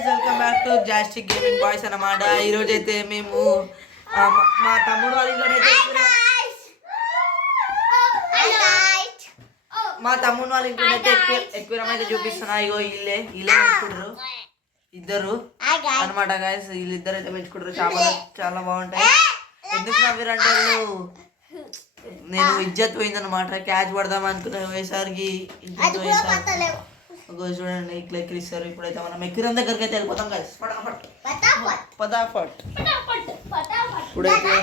Guys welcome back to joystick gaming boys అన్నమాట. ఈరోజు అయితే మేము మా తమ్ముడు వాళ్ళ ఇంట్లో అయితే ఎక్కువ అయితే చూపిస్తున్నా. ఇగో వీళ్ళే పెంచుకుంటారు ఇద్దరు అనమాట గైస్. వీళ్ళిద్దరు అయితే పెంచుకుంటారు. చేపలు చాలా బాగుంటాయి. ఎందుకు నవ్వరంటే నేను ఇజ్జత్ పోయిందనమాట. క్యాచ్ పడదాం అనుకున్నా పోయేసరికి చూడండి ఇట్లా ఎక్కిరిస్తారు. ఇప్పుడైతే మనం ఎక్కిరం దగ్గరికి అయితే వెళ్ళిపోతాం గైస్. పటాఫట్ ఇప్పుడైతే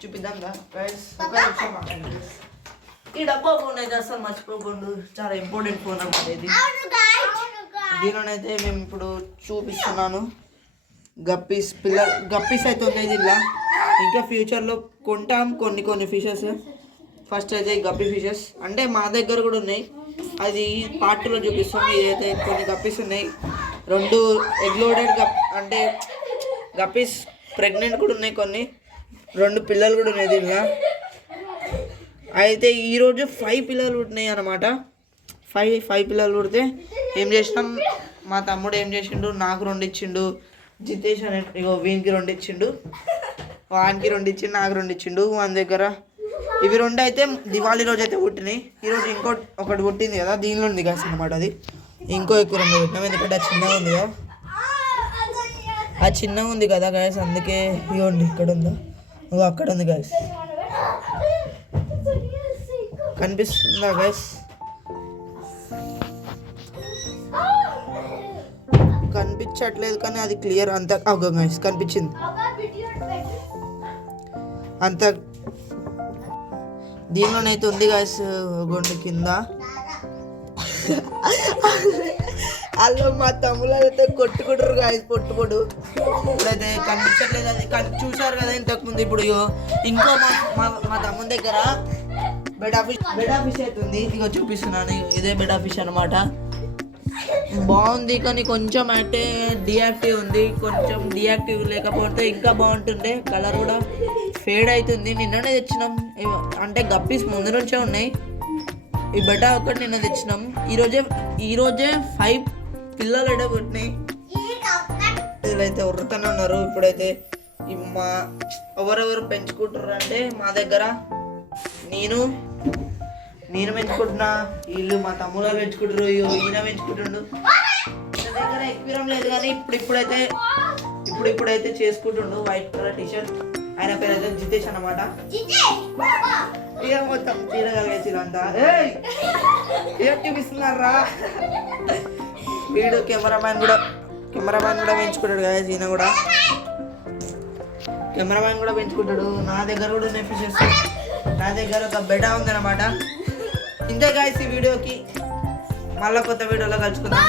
చూపిద్దాం గైస్. ఈ డబ్బా ఫోన్ అయితే అసలు మర్చిపోకుండా, చాలా ఇంపార్టెంట్ ఫోన్ అన్నమాట ఇది. దీనిలోనైతే మేము ఇప్పుడు చూపిస్తున్నాను. గప్పీస్ అయితే ఉన్నాయి దీనిలో. ఇంకా ఫ్యూచర్లో కొంటాం కొన్ని ఫిషెస్. ఫస్ట్ అయితే గప్పీ ఫిషెస్ అంటే మా దగ్గర కూడా ఉన్నాయి, అది పార్ట్ 2లో చూపిస్తాం. ఇదైతే కొన్ని గప్పీస్ ఉన్నాయి, 2 ఎగ్ లోడెడ్ అంటే గప్పీస్ ప్రెగ్నెంట్ కూడా ఉన్నాయి, కొన్ని 2 పిల్లలు కూడా ఉన్నాయి దీనిలో. అయితే ఈరోజు 5 పిల్లలు పుట్టినాయి అన్నమాట. 5 పిల్లలు పుడితే ఏం చేసినాం, మా తమ్ముడు ఏం చేసిండు, నాకు 2 ఇచ్చిండు. జితేష్ అనే ఇగో వీనికి 2 ఇచ్చిండు, వానికి 2 ఇచ్చిండు, నాకు 2 ఇచ్చిండు. మన దగ్గర ఇవి 2 అయితే దివాళీ రోజు అయితే పుట్టినాయి. ఈరోజు ఒకటి పుట్టింది కదా, దీనిలో ఉంది కాసి అనమాట. అది ఇంకో ఎక్కువ 2 పుట్టినాం, ఎందుకంటే అది చిన్నగా ఉంది కదా, అది చిన్నగా ఉంది కదా గాయస్. అందుకే ఇవ్వండి ఇక్కడ ఉందా, అక్కడ ఉంది గాయస్. కనిపిస్తుందా గాయస్? కనిపించట్లేదు కానీ అది క్లియర్ అంత గాయస్ కనిపించింది అంత. దీనిలోనైతే ఉంది గాయస్ గొండు కింద. వాళ్ళు మా తమ్ముళ్ళైతే కొట్టుకుంటారు గాయస్, పొట్టుకోడు. ఇప్పుడైతే కనిపించట్లేదు, అది చూసారు కదా ఇంతకుముందు. ఇప్పుడు ఇంకో మా తమ్ముని దగ్గర బెడా ఫిష్ అయితే ఉంది. ఇక చూపిస్తున్నాను, ఇదే బెడా ఫిష్ అనమాట. బాగుంది కానీ కొంచెం అయితే డియాక్టివ్ ఉంది. కొంచెం డియాక్టివ్ లేకపోతే ఇంకా బాగుంటుండే. కలర్ కూడా ఫేడ్ అవుతుంది. నిన్ననే తెచ్చినాం, అంటే గప్పీస్ ముందు నుంచే ఉన్నాయి. ఈ బెటా ఒకటి నిన్న తెచ్చినాం. ఈరోజే 5 పిల్లలు అయితే పుట్టినాయి. వీళ్ళైతే ఉర్రతనే ఉన్నారు. ఇప్పుడైతే మా ఎవరెవరు పెంచుకుంటారు అంటే మా దగ్గర నేను పెంచుకుంటున్నా, వీళ్ళు మా తమ్ముడు పెంచుకుంటారు, ఈయన పెంచుకుంటుండు. నా దగ్గర ఎక్స్పీరియన్స్ లేదు కానీ ఇప్పుడైతే చేసుకుంటుండు. వైట్ కలర్ టీషర్ట్, ఆయన పేరు అయితే జితేష్ అనమాట. ఇక మొత్తం తీరగలిగేసిరంతా ఏం చూపిస్తున్నారా. వీడు కెమెరామ్యాన్ కూడా పెంచుకుంటాడు కదా, ఈయన కూడా కెమెరామ్యాన్ కూడా పెంచుకుంటాడు. నా దగ్గర కూడా ఉన్నాయి ఫిషెస్. నా దగ్గర ఒక బెడా ఉందన్నమాట. ఇంతే గాయస్ ఈ వీడియోకి. మళ్ళీ కొత్త వీడియోలో కలుసుకుందాం.